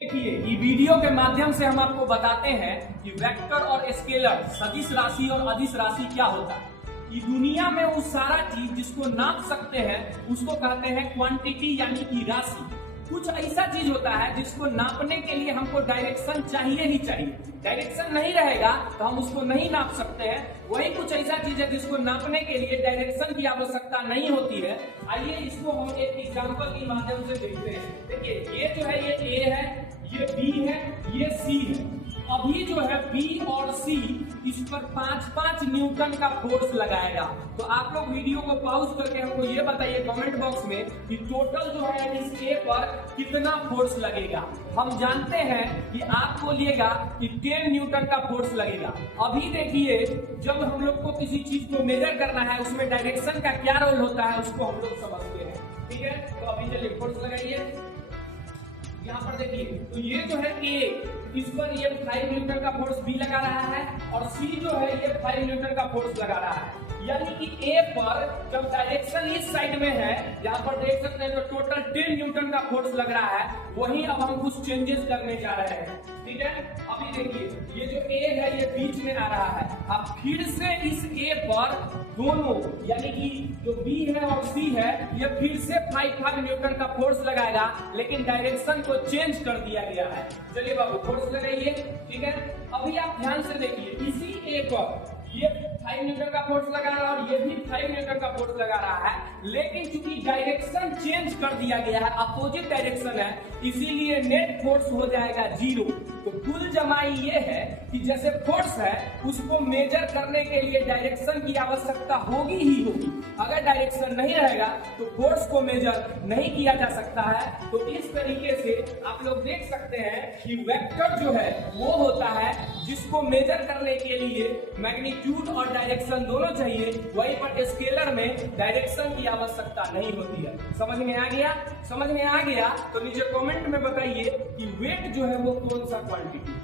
देखिए, ये वीडियो के माध्यम से हम आपको बताते हैं कि वेक्टर और स्केलर, सदिश राशि और अदिश राशि क्या होता है। ये दुनिया में वो सारा चीज जिसको नाप सकते हैं उसको कहते हैं क्वांटिटी यानी कि राशि। कुछ ऐसा चीज होता है जिसको नापने के लिए हमको डायरेक्शन चाहिए ही चाहिए। डायरेक्शन नहीं रहेगा तो हम उसको नहीं नाप सकते हैं। वही कुछ ऐसा चीज है जिसको नापने के लिए डायरेक्शन की आवश्यकता नहीं होती है। आइए इसको हम एक एग्जांपल के माध्यम से देखते हैं। देखिए, ये जो है ये ए है, ये बी है, ये सी है। अभी जो है बी और सी इस पर 5-5 न्यूटन का फोर्स लगाएगा। तो आप लोग वीडियो को पॉज करके हमको ये बताइए कमेंट बॉक्स में कि टोटल जो है इस ए पर कितना फोर्स लगेगा। हम जानते हैं कि आप बोलिएगा कि 10 न्यूटन का फोर्स लगेगा। अभी देखिए, जब हम लोग को किसी चीज को मेजर करना है उसमें डायरेक्शन का क्या रोल होता है उसको हम लोग समझते हैं। ठीक है, तो अभी चलिए फोर्स लगाइए। यहाँ पर देखिए, तो ये जो है ए, इस पर ये 5 न्यूटन का फोर्स बी लगा रहा है और सी जो है ये 5 न्यूटन का फोर्स लगा रहा है। यानी कि ए पर जब डायरेक्शन इस साइड में है, यहाँ पर देख सकते हैं तो टोटल 10 न्यूटन का फोर्स लग रहा है। वही अब हम कुछ चेंजेस करने जा रहे हैं। ठीक है, अभी देखिए, ये जो ए है ये बीच में आ रहा है। अब फिर से इस ए पर दोनों यानी कि जो बी है और सी है ये फिर से 5 न्यूटन का फोर्स लगाएगा, लेकिन डायरेक्शन को चेंज कर दिया गया है। चलिए बाबू फोर्स लगाइए। ठीक है, अभी आप ध्यान से देखिए, इसी ए पर ये 5 न्यूटन का फोर्स लगा रहा है और ये भी 5 न्यूटन का फोर्स लगा रहा है, लेकिन चूंकि डायरेक्शन चेंज कर दिया गया है, अपोजिट डायरेक्शन है, इसीलिए नेट फोर्स हो जाएगा 0। तो कुल जमाई ये है कि जैसे फोर्स है उसको मेजर करने के लिए डायरेक्शन की आवश्यकता होगी ही होगी। अगर डायरेक्शन नहीं रहेगा तो फोर्स को मेजर नहीं किया जा सकता है। तो इस तरीके से आप लोग देख सकते हैं कि वेक्टर जो है वो होता है जिसको मेजर करने के लिए मैग्नीट्यूड और डायरेक्शन दोनों चाहिए। वहीं पर स्केलर में डायरेक्शन की आवश्यकता नहीं होती है। समझ में आ गया? समझ में आ गया तो नीचे कमेंट में बताइए कि वेट जो है वो कौन सा क्वांटिटी